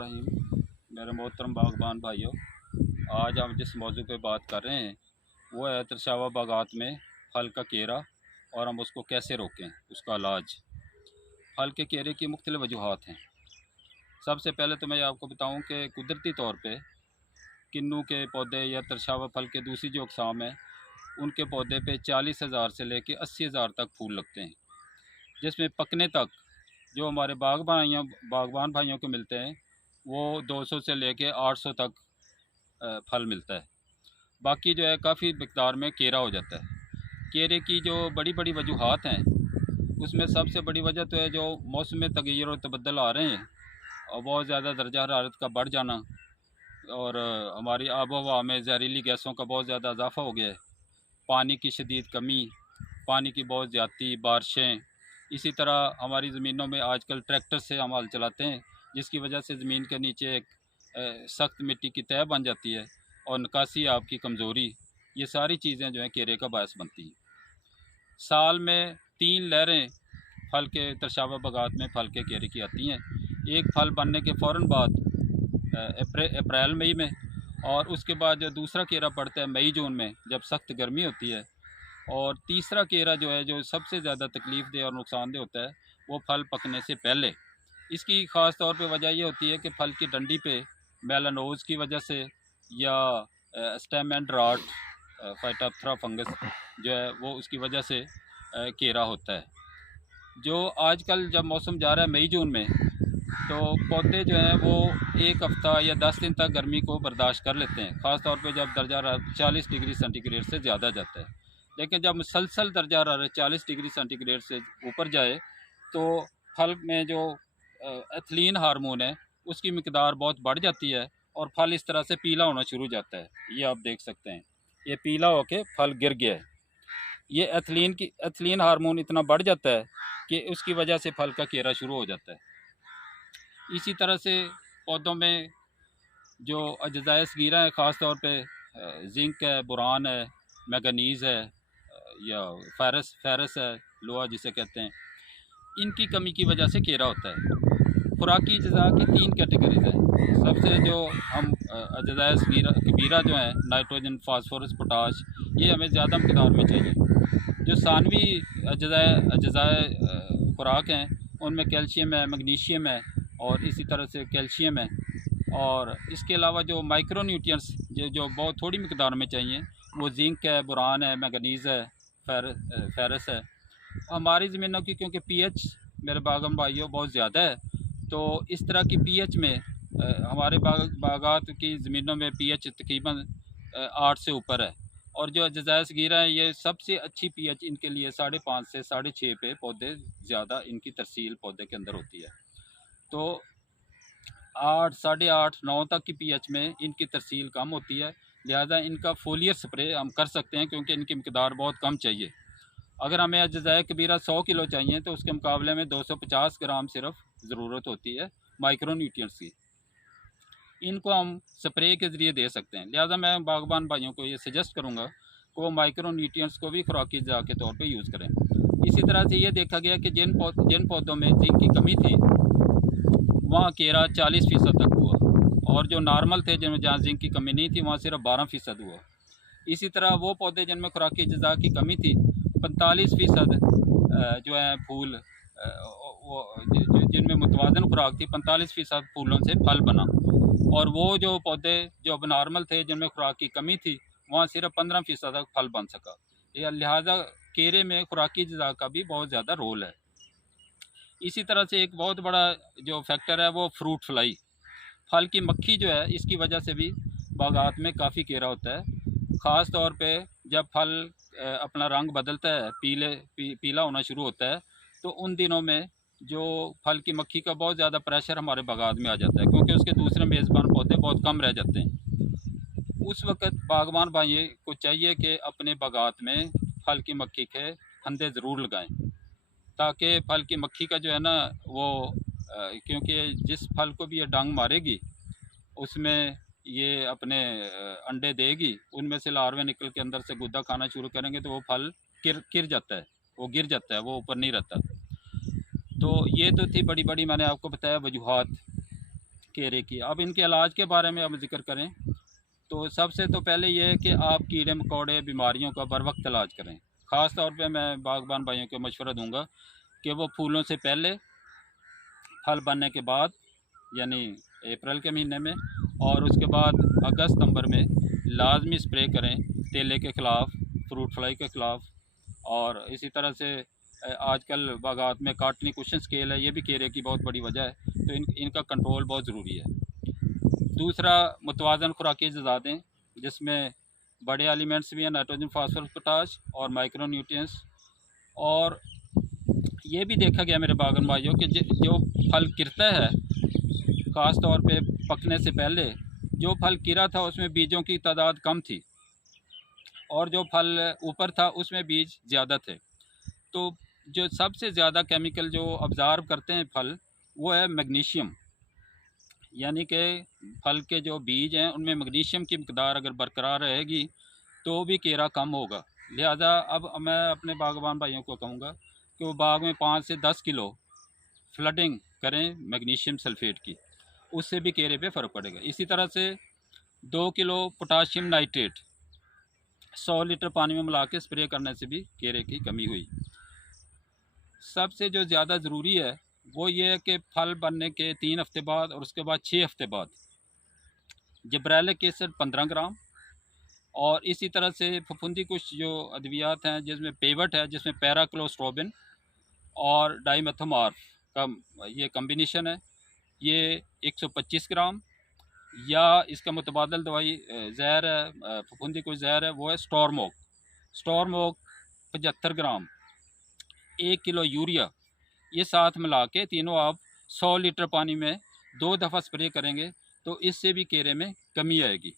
बिस्मिल्लाहिर्रहमानिर्रहीम। मेरे मोहतरम बागबान भाइयों, आज हम जिस मौजू पे बात कर रहे हैं वो है तरशावा बागात में फल का केरा और हम उसको कैसे रोकें, उसका इलाज। फल के केरे की मुख्तलिफ़ वजूहात हैं। सबसे पहले तो मैं आपको बताऊं कि कुदरती तौर पे किन्नू के पौधे या तरशावा फल के दूसरी जो अक़साम है उनके पौधे पे 40,000 से लेके 80,000 तक फूल लगते हैं, जिसमें पकने तक जो हमारे बागबान भाइयों को मिलते हैं वो 200 से लेके 800 तक फल मिलता है। बाकी जो है काफ़ी मकदार में केरा हो जाता है। केरे की जो बड़ी बड़ी वजूहात हैं उसमें सबसे बड़ी वजह तो है जो मौसम में तगैर और तबद्दल आ रहे हैं और बहुत ज़्यादा दर्जा हरारत का बढ़ जाना और हमारी आबो हवा में जहरीली गैसों का बहुत ज़्यादा इजाफ़ा हो गया है। पानी की शदीद कमी, पानी की बहुत ज़्यादती, बारिशें, इसी तरह हमारी ज़मीनों में आजकल ट्रैक्टर से हम हल चलाते हैं जिसकी वजह से ज़मीन के नीचे एक सख्त मिट्टी की तह बन जाती है और निकासी आपकी कमज़ोरी, ये सारी चीज़ें जो हैं केरे का बायस बनती हैं। साल में 3 लहरें फल के तरशावा बागात में फल के केरे की आती हैं। एक फल बनने के फ़ौरन बाद अप्रैल मई में, और उसके बाद जो दूसरा केरा पड़ता है मई जून में जब सख्त गर्मी होती है, और तीसरा केरा जो है जो सबसे ज़्यादा तकलीफ़ दे और नुकसानदेह होता है वो फल पकने से पहले। इसकी ख़ास तौर पे वजह ये होती है कि फल की डंडी पे मेलानोज़ की वजह से या स्टेम एंड रॉट फाइटोप्थरा फंगस जो है वो उसकी वजह से केरा होता है। जो आजकल जब मौसम जा रहा है मई जून में, तो पौधे जो हैं वो 1 हफ़्ता या 10 दिन तक गर्मी को बर्दाश्त कर लेते हैं, ख़ास तौर पे जब दर्जा हरारत 40 डिग्री सेंटीग्रेड से ज़्यादा जाता है। लेकिन जब मुसलसल दर्जा हरारत 40 डिग्री सेंटीग्रेड से ऊपर जाए तो फल में जो एथिलीन हार्मोन है उसकी मिकदार बहुत बढ़ जाती है और फल इस तरह से पीला होना शुरू हो जाता है। ये आप देख सकते हैं, ये पीला होके फल गिर गया है। ये एथिलीन हार्मोन इतना बढ़ जाता है कि उसकी वजह से फल का केरा शुरू हो जाता है। इसी तरह से पौधों में जो अज्जाए सगीरा है, ख़ास तौर पे जिंक है, बोरान है, मैंगनीज़ है या फेरस है, लोहा जिसे कहते हैं, इनकी कमी की वजह से केरा होता है। खुराकी अज्जा की 3 कैटेगरीज हैं। सबसे जो हम अज्जाए कबीरा जो हैं, नाइट्रोजन, फास्फोरस, पोटाश, ये हमें ज़्यादा मकदार में चाहिए। जो सानवी अज्जाए खुराक हैं उनमें कैल्शियम है, मैग्नीशियम है और इसी तरह से कैल्शियम है, और इसके अलावा जो माइक्रो न्यूट्रिएंट्स जो बहुत थोड़ी मकदार में चाहिए वो जिंक है, बोरान है, मैंगनीज़ है, फेरस है। हमारी ज़मीनों की क्योंकि पीएच मेरे बागम भाइयों बहुत ज़्यादा है, तो इस तरह की पीएच में हमारे बागात की ज़मीनों में पीएच तकरीबन 8 से ऊपर है, और जो अज्जाए सगीरा है ये सबसे अच्छी पीएच इनके लिए 5.5 से 6.5 पे पौधे ज़्यादा इनकी तरसील पौधे के अंदर होती है। तो 8, 8.5, 9 तक की पीएच में इनकी तरसील कम होती है, लिहाजा इनका फोलियर स्प्रे हम कर सकते हैं क्योंकि इनकी मिकदार बहुत कम चाहिए। अगर हमें अज्जाए कबीरा 100 किलो चाहिए तो उसके मुकाबले में 250 ग्राम सिर्फ ज़रूरत होती है माइक्रो न्यूट्रिएंट्स की। इनको हम स्प्रे के ज़रिए दे सकते हैं। लिहाजा मैं बागबान भाइयों को ये सजेस्ट करूँगा कि वो माइक्रो न्यूट्रिएंट्स को भी खुराकी अज्जा के तौर पे यूज़ करें। इसी तरह से ये देखा गया कि जिन पौधों में जिंक की कमी थी वहाँ केरा 40% तक हुआ, और जो नॉर्मल थे जिनमें जहाँ जिंक की कमी नहीं थी वहाँ सिर्फ 12% हुआ। इसी तरह वो पौधे जिनमें खुराकी अज्जा की कमी थी 45% जो है फूल वो जिनमें मुतवाज़न खुराक थी 45% फूलों से फल बना, और वो जो पौधे जो अब नॉर्मल थे जिनमें खुराक की कमी थी वहाँ सिर्फ 15% तक फल बन सका। लिहाजा केरे में खुराकी अज्जा का भी बहुत ज़्यादा रोल है। इसी तरह से एक बहुत बड़ा जो फैक्टर है वो फ्रूट फ्लाई, फल की मक्खी जो है, इसकी वजह से भी बागात में काफ़ी केरा होता है। ख़ास तौर पे जब फल अपना रंग बदलता है, पीला होना शुरू होता है, तो उन दिनों में जो फल की मक्खी का बहुत ज़्यादा प्रेशर हमारे बागात में आ जाता है क्योंकि उसके दूसरे मेज़बान पौधे बहुत कम रह जाते हैं। उस वक़्त बागबान भाई को चाहिए कि अपने बागात में फल की मक्खी के फंदे ज़रूर लगाएं, ताकि फल की मक्खी का जो है ना वो क्योंकि जिस फल को भी ये डंग मारेगी उसमें ये अपने अंडे देगी, उनमें से लार्वे निकल के अंदर से गुद्दा खाना शुरू करेंगे तो वो फल गिर जाता है, वो गिर जाता है, वो ऊपर नहीं रहता। तो ये तो थी बड़ी बड़ी मैंने आपको बताया वजूहात। केरे की। अब इनके इलाज के बारे में अब जिक्र करें तो सबसे तो पहले ये है कि आप कीड़े मकोड़े बीमारियों का बर वक्त इलाज करें। ख़ास तौर पे मैं बागबान भाइयों को मशवरा दूंगा कि वो फूलों से पहले, फल बनने के बाद, यानी अप्रैल के महीने में, और उसके बाद अगस्त सितंबर में लाजमी स्प्रे करें तेले के ख़िलाफ़, फ्रूट फ्लाई के ख़िलाफ़। और इसी तरह से आजकल बागात में काटनी कुशन स्केल है, ये भी केरे की बहुत बड़ी वजह है, तो इनका कंट्रोल बहुत ज़रूरी है। दूसरा, मुतवाज़न खुराकी अज़ा दें जिसमें बड़े एलिमेंट्स भी हैं, नाइट्रोजन, फास्फोरस, पोटाश और माइक्रो न्यूट्रिएंट्स। और ये भी देखा गया मेरे बागन भाइयों कि जो फल गिरता है, ख़ास तौर पे पकने से पहले जो फल गिरा था उसमें बीजों की तादाद कम थी, और जो फल ऊपर था उसमें बीज ज़्यादा थे। तो जो सबसे ज़्यादा केमिकल जो ऑब्ज़र्व करते हैं फल, वो है मैग्नीशियम। यानी कि फल के जो बीज हैं उनमें मैग्नीशियम की मकदार अगर बरकरार रहेगी तो भी केरा कम होगा। लिहाजा अब मैं अपने बागबान भाइयों को कहूँगा कि वो बाग में 5 से 10 किलो फ्लडिंग करें मैग्नीशियम सल्फेट की, उससे भी केरे पे फ़र्क पड़ेगा। इसी तरह से 2 किलो पोटाशियम नाइट्रेट 100 लीटर पानी में मिला के स्प्रे करने से भी केरे की कमी हुई। सबसे जो ज़्यादा ज़रूरी है वो ये है कि फल बनने के 3 हफ़्ते बाद और उसके बाद 6 हफ़्ते बाद जिब्रेलिक एसिड 15 ग्राम, और इसी तरह से फफूंदी कुछ जो अद्वियात हैं जिसमें पेवट है, जिसमें पैराक्लोस्ट्रोबिन और डाइमेथोमार्फ का ये कम्बिनेशन है, ये 125 ग्राम, या इसका मुतबादल दवाई जहर है, फफूंदी कुछ जहर है, वो है स्टॉर्मोक। स्टॉर्मोक 75 ग्राम, 1 किलो यूरिया, ये साथ मिला के तीनों आप 100 लीटर पानी में 2 दफ़ा स्प्रे करेंगे तो इससे भी केरे में कमी आएगी।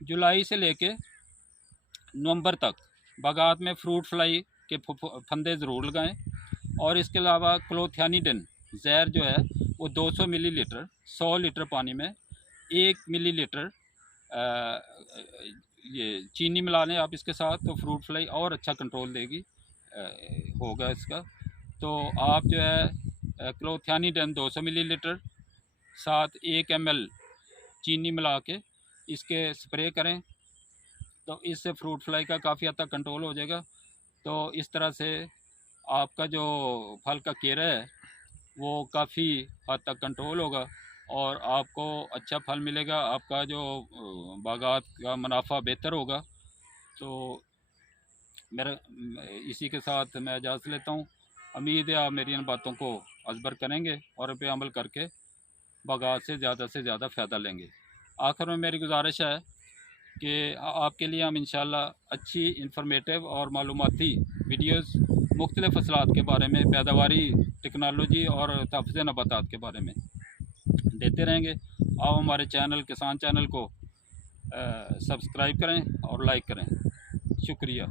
जुलाई से लेके नवंबर तक बागात में फ्रूट फ्लाई के फंदे ज़रूर लगाएं, और इसके अलावा क्लोथियानिडिन जहर जो है वो 200 मिलीलीटर 100 लीटर पानी में 1 मिलीलीटर ये चीनी मिला लें आप इसके साथ, तो फ्रूट फ्लाई और अच्छा कंट्रोल देगी होगा इसका। तो आप जो है क्लोथियानिडिन 200 मिलीलीटर साथ 1 ml चीनी मिला के इसके स्प्रे करें, तो इससे फ्रूट फ्लाई का काफ़ी हद तक कंट्रोल हो जाएगा। तो इस तरह से आपका जो फल का केरा है वो काफ़ी हद तक कंट्रोल होगा और आपको अच्छा फल मिलेगा, आपका जो बागात का मुनाफा बेहतर होगा। तो मेरा इसी के साथ मैं इजाज़त लेता हूँ। उम्मीद है आप मेरी इन बातों को अज़बर करेंगे और इस पर अमल करके बागात से ज़्यादा फ़ायदा लेंगे। आखिर में मेरी गुजारिश है कि आपके लिए हम इंशाल्लाह अच्छी इंफॉर्मेटिव और मालूमाती वीडियोस मुख्तलिफ़ फसलात के बारे में, पैदावारी, टेक्नोलॉजी और तहफ़्फ़ुज़ नबातात के बारे में देते रहेंगे। आप हमारे चैनल किसान चैनल को सब्सक्राइब करें और लाइक करें। शुक्रिया।